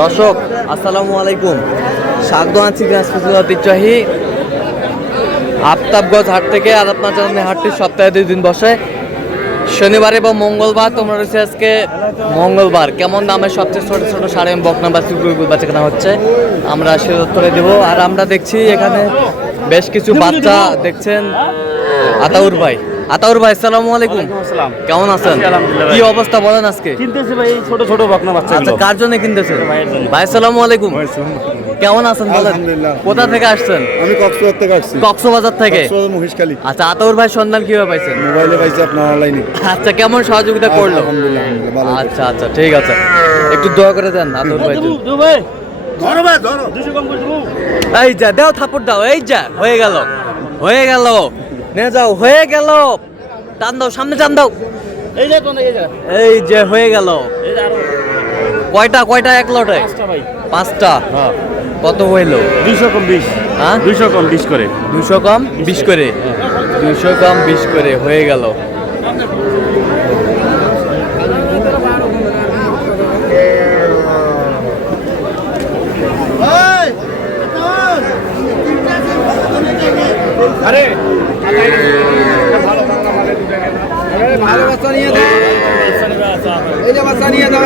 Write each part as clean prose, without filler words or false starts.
দর্শক আসসালামু আলাইকুম, স্বাগত আছি দিনাজপুর ঐতিহ্যবাহী আফতাবগঞ্জ হাট থেকে। আর আপনার জানেন হাটটি সপ্তাহে 2 দিন বসে, শনিবার এবং মঙ্গলবার। তোমরা রয়েছে আজকে মঙ্গলবার। কেমন দামে সবচেয়ে ছোট ছোট সাড়ে বকনা বা চুকুর বাচ্চা কেনা হচ্ছে আমরা সে উত্তরে দেবো। আর আমরা দেখছি এখানে বেশ কিছু বাচ্চা দেখছেন। আতাউর ভাই আসসালামু আলাইকুম, কেমন আছেন? কি অবস্থা বলেন আজকে? কিনতেছি ভাই ছোট ছোট বকনা বাচ্চা। আচ্ছা, কার জন্য কিনতেছেন? ভাই আসসালামু আলাইকুম, কেমন আছেন বলেন? কোথা থেকে আসছেন? আমি কক্সবাজার থেকে আসছি। কক্সবাজার থেকে? মহিষখালী। আচ্ছা, আতাউর ভাই সন্ধান কিভাবে পাইছেন? মোবাইলে পাইছি, আপনার অনলাইনে। আচ্ছা, কেমন সহযোগিতা করলো? আলহামদুলিল্লাহ ভালো। আচ্ছা আচ্ছা, ঠিক আছে, একটু দোয়া করে দেন আতাউর ভাই। ধরো ভাই ধরো। এই যা দাও, থাপড় দাও। এই যা হয়ে গেল, হয়ে গেল, নিয়ে যাও, হয়ে গেল। টান দাও, সামনে টান দাও। এই যে হয়ে গেল। কয়টা এক লটে? 5টা। কত হইলো? 200 কম 20। হ্যাঁ, 200 কম 20 করে। 200 কম 20 করে। 200 কম 20 করে হয়ে গেল। ভালো বাচ্চা নিয়ে দাও, এই যে বাচ্চা নিয়ে দাও।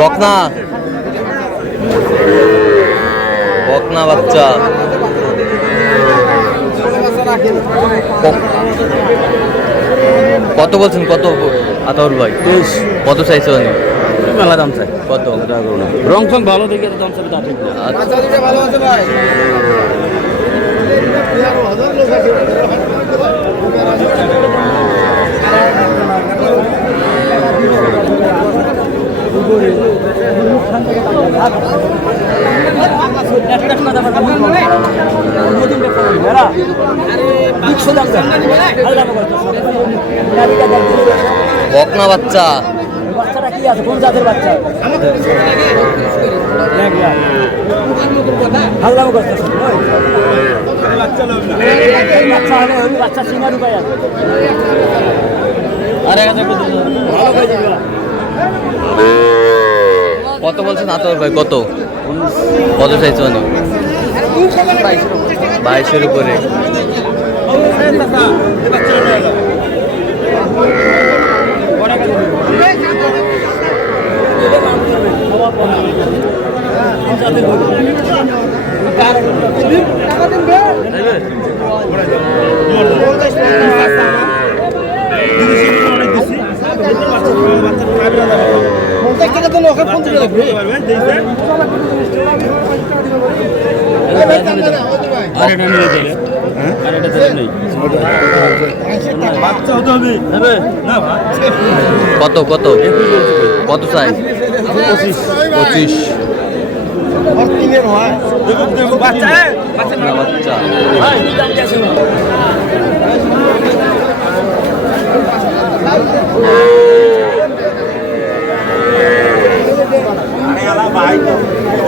বকনা বাচ্চা কত বলছেন? কত আতাউর ভাই? কত চাইছে? মেলা দাম চাই। কত? রং ফং ভালো দেখে দাম চাই। তা ঠিক না। ভালো আছে ভাই। বকনা বাচ্চা। বাচ্চাটা কি আছে? কোন জাতের বাচ্চা? ভালো দাম করতেছে। বাচ্চা হলে ওই বাচ্চা চিনার উপায় আছে। কত বলছেন আতাউর ভাই? কত কত চাইছে? 22-এর উপরে। কত কত কত চাই? 25। বাচ্চা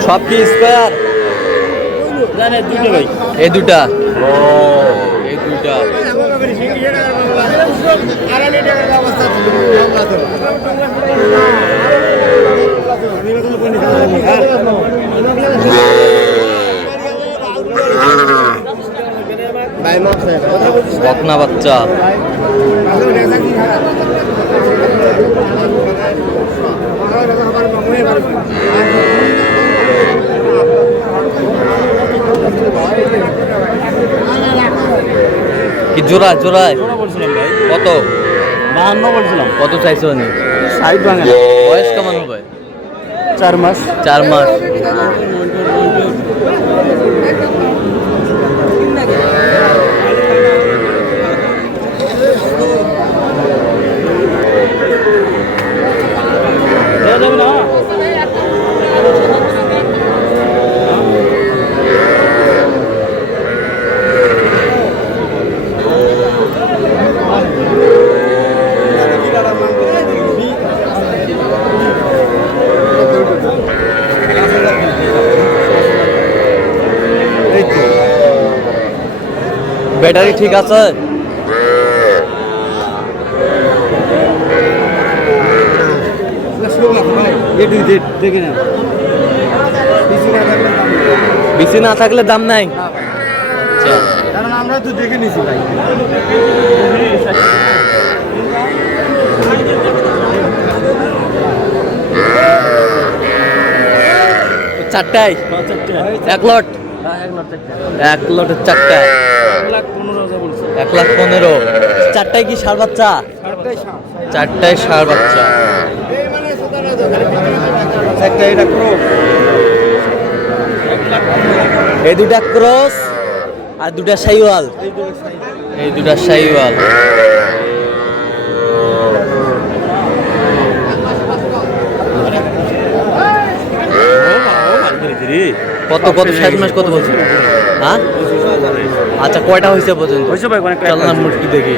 সব কি স্কয়ার? এই দুটা। এই দুটা বকনা বাচ্চা। কি জোড়া? জোড়ায় কত? 52 বলছিলাম। কত চাইছো? 60 ভাঙে। বয়স কেমন হবে? 4 মাস। 4 মাস। ব্যাটারি ঠিক আছে? দেখে না বিসি না থাকলে দাম নাই। আচ্ছা কারণ আমরা তো দেখে নিছি ভাই। চারটায় 1 লট, 1 লটের চারটায় 1,15,000। চারটায় কি ষাঁড় বাচ্চা? চারটায় ষাঁড় বাচ্চা। এই দুটা ক্রস আর দুটা শাইওয়াল, এই দুটা শাইওয়াল। কত কত 7 মাস কত বলছে? হ্যাঁ আচ্ছা কয়টা হয়েছে পর্যন্ত? চল না মুরগি দেখি।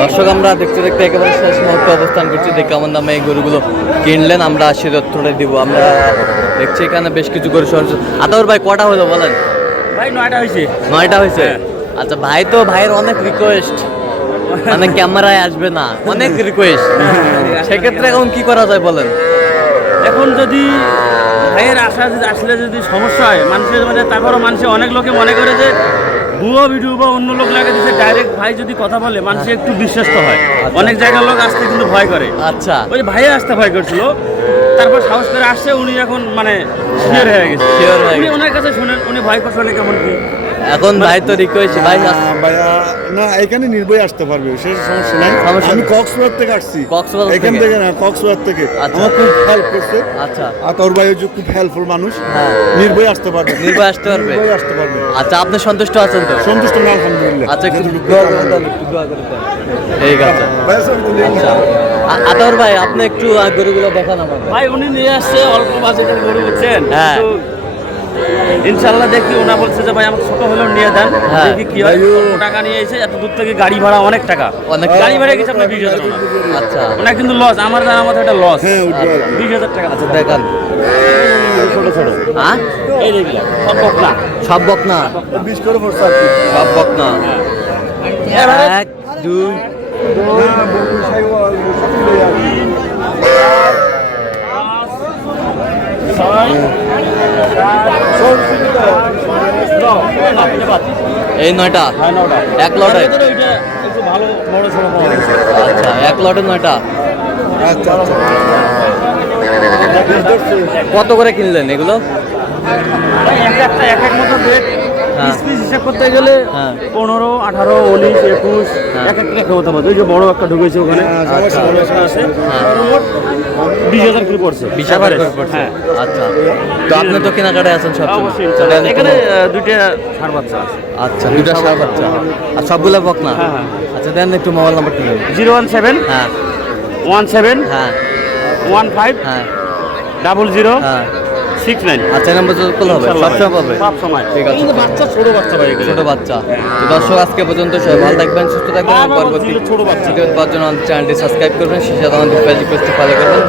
দর্শক আমরা দেখতে দেখতে একেবারে শেষ মুহূর্তে অবস্থান করছি। দেখে কেমন দামে এই গরুগুলো কিনলেন আমরা সে তথ্যটা দিব। আমরা দেখছি এখানে বেশ কিছু গরু সহজ। আতাউর ভাই কটা হলো বলেন? ভাই 9টা হয়েছে। 9টা হয়েছে। আচ্ছা ভাই তো ভাইয়ের অনেক রিকোয়েস্ট, মানে ক্যামেরায় আসবে না, অনেক রিকোয়েস্ট। সেক্ষেত্রে এখন কি করা যায় বলেন? এখন যদি ভাইয়ের আশা আসলে যদি সমস্যা হয় মানুষের মানে, তারপরও মানুষের অনেক লোকে মনে করে যে ভুয়ো ভিডিও বা অন্য লোক লাগে দিচ্ছে, ডাইরেক্ট ভাই যদি কথা বলে মানুষ একটু বিশ্বস্ত হয়। অনেক জায়গার লোক আসতে কিন্তু ভয় করে। আচ্ছা ওই ভাইয়া আসতে ভয় করছিল, তারপর সাহস করে আসছে। উনি এখন মানে শিওর হয়ে গেছে। Sure হয়ে উনি গেছে। ওনার কাছে শুনেন উনি ভয় করছে কেমন কি। এখন ভাই তো রিকোয়েস্ট ভাই ভাইয়া না এখানে নির্ভয় আসতে পারবে, সে সমস্যা নাই। সমস্যা আমি নেই। কক্সবাজার থেকে আসছি। কক্সবাজার এখান থেকে? থেকে না, কক্সবাজার থেকে। আচ্ছা। আমার খুব হেল্প করছে। আচ্ছা আর তোর ভাই হচ্ছে খুব হেল্পফুল মানুষ। হ্যাঁ। নির্ভয় আসতে পারবে, নির্ভয় আসতে পারবে। নির্ভয় আসতে পারবে। আচ্ছা আপনি সন্তুষ্ট আছেন তো? সন্তুষ্ট না আলহামদুলিল্লাহ। আচ্ছা একটু যেটুকু দোয়া করে দেন, একটু দোয়া করে দেন। ঠিক আছে। ভাইয়া, ছবি তুলি। আচ্ছা আতাউর ভাই আপনি একটু গরুগুলো দেখান আমাকে। ভাই উনি নিয়ে আসছে অল্প বাজেটের গরু, বুঝছেন? হ্যাঁ। কিন্তু ইনশাল্লাহ দেখি, ওনা বলছে যে ভাই আমাকে ছোট হলেও নিয়ে দেন, হ্যাঁ। দেখি কি হয়। অল্প টাকা নিয়ে এসে এত দূর থেকে গাড়ি ভাড়া অনেক টাকা, অনেক গাড়ি ভাড়া গেছে আপনার 20,000 টাকা। আচ্ছা ওনা কিন্তু লস, আমার জানা মতো একটা লস। হ্যাঁ, উঠবে আর কি। 20,000 টাকা। আচ্ছা দেখান। ছোট ছোট হ্যাঁ এই দেখলা সব বকনা। সব বকনা, 20 করে পড়ছে আর কি। সব বকনা। 1 2 হ্যাঁ, বকুল সাইওয়াল, সব মিলে আর কি। এই 9টা 1 লটে। একটু ভালো বড় ছোট পাওয়া গেছে। আচ্ছা 1 লটে 9টা। আচ্ছা আচ্ছা। কত করে কিনলেন এগুলো? ভাই এক এক মতো রেট হ্যাঁ। পিস হিসাব করতে গেলে হ্যাঁ। 15, 18, 19, 21 হ্যাঁ। এক একটা মতো পাবে। ওই যে বড় একটা ঢুকেছে ওখানে, আচ্ছা। বড় একটা আছে, হ্যাঁ। মোট 20,000 করে পড়ছে। 20,000 করে পড়ছে। হ্যাঁ। আচ্ছা তো আপনি তো কেনাকাটায় আছেন সব অবশ্যই ইনশাআল্লাহ। এখানে দুইটা ষাঁড় বাচ্চা আছে। আচ্ছা দুটা ষাঁড় বাচ্চা আর সবগুলো বকনা? হ্যাঁ, হ্যাঁ। আচ্ছা দেন একটু মোবাইল নাম্বারটা দেন। 017 হ্যাঁ 17 হ্যাঁ 15 হ্যাঁ 00 হ্যাঁ 69। আচ্ছা নাম্বার যোগ করলে হবে, ইনশাআল্লাহ সবসময় পাবে। সব সময়। ঠিক আছে। এই যে বাচ্চা, ছোট বাচ্চা ভাই এগুলো। ছোট বাচ্চা। তো দর্শক আজকে পর্যন্ত সবাই ভালো থাকবেন, সুস্থ থাকবেন। আবার পরবর্তী বলছি, ছোট বাচ্চা। ভিডিও পাওয়ার জন্য আমাদের চ্যানেলটি সাবস্ক্রাইব করবেন, সেই সাথে আমাদের ফেসবুক পেজটি ফলো করবেন।